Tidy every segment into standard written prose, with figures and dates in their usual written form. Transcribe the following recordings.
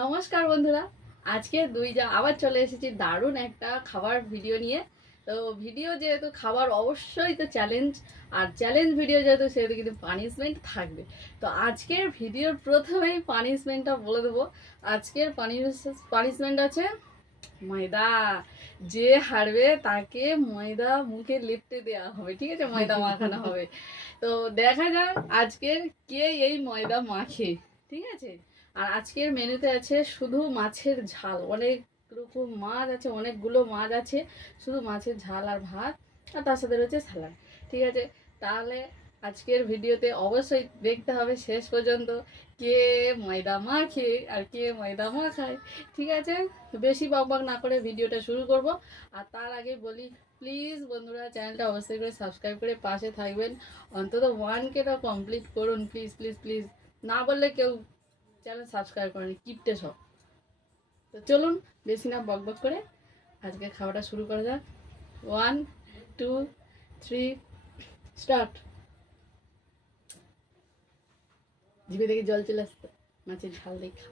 নমস্কার বন্ধুরা, আজকে আবার চলে এসেছি দারুণ একটা খাবার ভিডিও নিয়ে। তো ভিডিও যেহেতু খাবার অবশ্যই তো চ্যালেঞ্জ, আর চ্যালেঞ্জ ভিডিও যেহেতু সেহেতু কিন্তু পানিশমেন্ট থাকবে। তো আজকের ভিডিওর প্রথমেই পানিশমেন্টটা বলে দেবো। আজকের পানিশমেন্ট আছে ময়দা। যে হারবে তাকে ময়দা মুখে লেপটে দেওয়া হবে, ঠিক আছে? ময়দা মাখানো হবে। তো দেখা যাক আজকের কে এই ময়দা মাখে, ঠিক আছে? আর আজকের মেনুতে আছে শুধু মাছের ঝাল, অনেক রকম মাছ আছে, অনেকগুলো মাছ আছে, শুধু মাছের ঝাল আর ভাত, আর তার সাথে রয়েছে স্যালাড, ঠিক আছে? তাহলে আজকের ভিডিওতে অবশ্যই দেখতে হবে শেষ পর্যন্ত কে ময়দা মাখে আর কে ময়দা মাখায়, ঠিক আছে? বেশি বকবক না করে ভিডিওটা শুরু করব। আর তার আগে বলি, প্লিজ বন্ধুরা চ্যানেলটা অবশ্যই করে সাবস্ক্রাইব করে পাশে থাকবেন। অন্তত 1K কমপ্লিট করুন, প্লিজ প্লিজ প্লিজ। না বললে কেউ চ্যানেল সাবস্ক্রাইব করেনি, কিপটে সব। তো চলুন বেশি না বকবক করে আজকে খাওয়াটা শুরু করা যাক। 1 2 3 স্টার্ট। জিভে থেকে জল চলে আসতো মাছের ঝাল দেখা।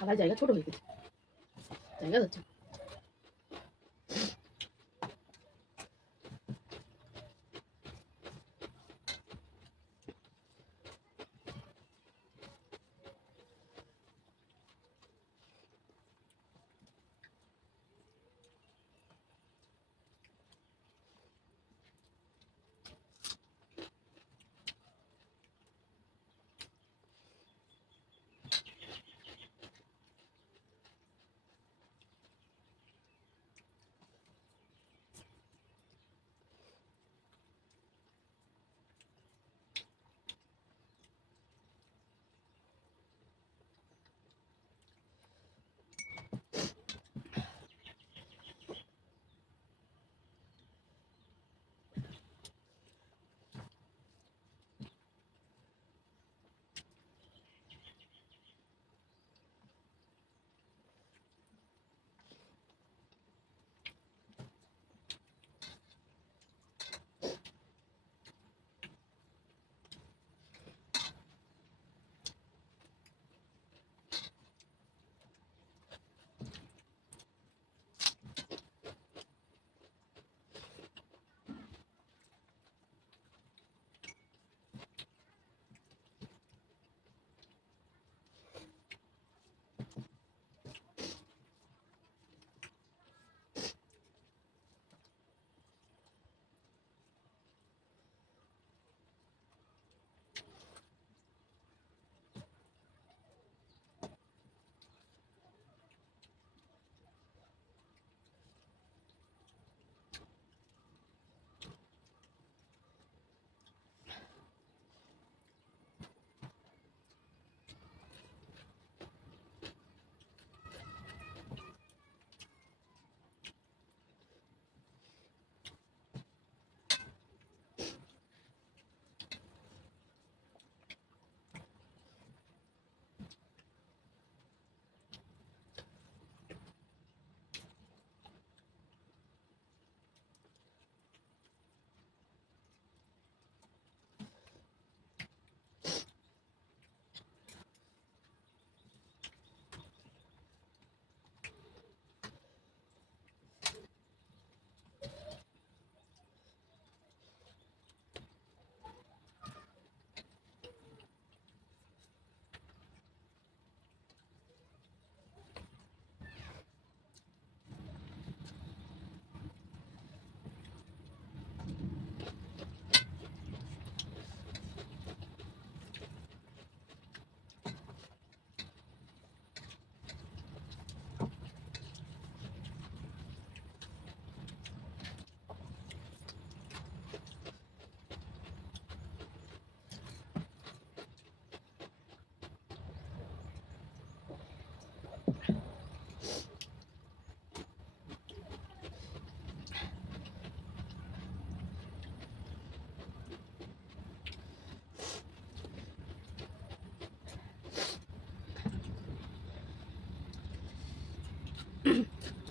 থালার জায়গা ছোট হয়ে গেছে, জায়গা হচ্ছে।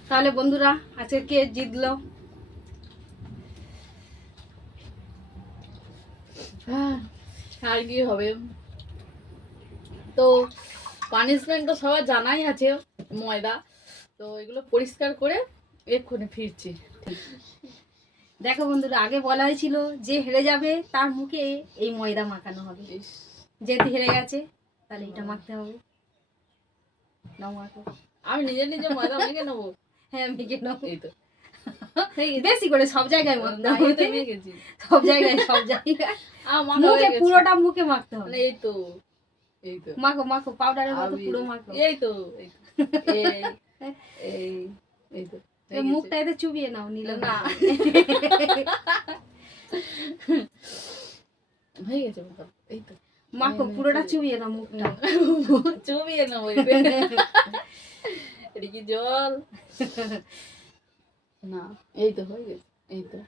তাহলে বন্ধুরা আজকে কে জিতলো? আর কি হবে, তো পানিশমেন্ট তো সবার জানাই আছে, ময়দা। তো এগুলো পরিষ্কার করে এক্ষুনি ফিরছি। দেখো বন্ধুরা, আগে বলা হয়েছিল যে হেরে যাবে তার মুখে এই ময়দা মাখানো হবে। যেহেতু হেরে গেছে তাহলে এটা মাখতে হবে। নাও মাখো। আমি নিজে নিজে ময়দা মেখে নেবো। হ্যাঁ মেখে নাও। এই তো বেশি করে সব জায়গায় মাখতে না, হবে। এই তো মেখেছি। সব জায়গায় সব জায়গায় মাখা হয়ে মুখে গেছে। পুরোটা মুখে মাখতে হবে। মানে এই তো মাখো মাখো, পাউডারের মতো আমি পুরো মাখো। এই তো এই এই এই তো হয়ে গেছে। মুখটা এতে চুবিয়ে নাও, নিলে না হয়ে গেছে মুখটা। এই তো মাখো পুরোটা চুবিয়ে নাও মুখটা। চুবিয়ে নেবো। এটা কি জল? না, এই তো হয়ে গেছে। এই তো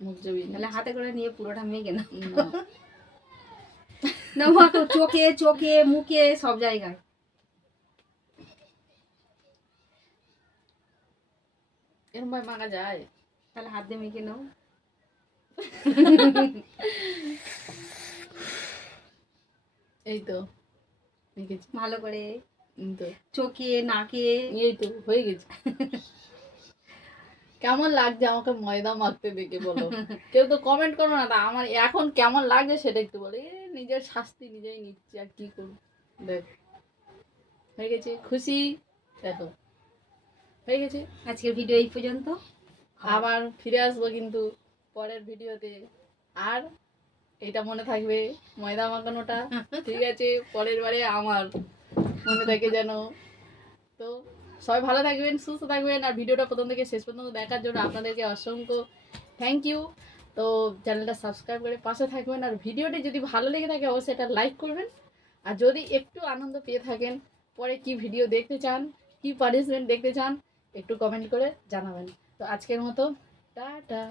মুখ চুবিয়ে তাহলে হাতে করে নিয়ে পুরোটা মেখে নাও। না না মাখো চোখে চোখে মুখে সব জায়গায়। এরকম ভাবে মাখা যায়? তাহলে হাত দিয়ে মেখে নাও। এই তো মেখেছি ভালো করে তো চোখে নাকে। এই তো হয়ে গেছে। কেমন লাগছে আমাকে ময়দা মাখতে দেখে বলো? কেউ তো কমেন্ট করো না। তা আমার এখন কেমন লাগছে সেটা একটু বলো। নিজের শাস্তি নিজেই নিচ্ছি, আর কি করবো। দেখ হয়ে গেছে, খুশি? দেখো হয়ে গেছে। আজকের ভিডিও এই পর্যন্ত। আবার ফিরে আসবো কিন্তু পরের ভিডিওতে। আর এটা মনে থাকবে, ময়দা মাখানোটা ঠিক আছে পরের বারে আমার মনে থাকে যেন। তো সবাই ভালো থাকবেন, সুস্থ থাকবেন। আর ভিডিওটা প্রথম থেকে শেষ পর্যন্ত দেখার জন্য আপনাদেরকে অসংখ্য থ্যাংক ইউ। তো চ্যানেলটা সাবস্ক্রাইব করে পাশে থাকবেন। আর ভিডিওটি যদি ভালো লেগে থাকে অবশ্যই এটা লাইক করবেন। আর যদি একটু আনন্দ পেয়ে থাকেন, পরে কি ভিডিও দেখতে চান, কি পানিশমেন্ট দেখতে চান, একটু কমেন্ট করে জানাবেন। তো আজকের মতো টাটা।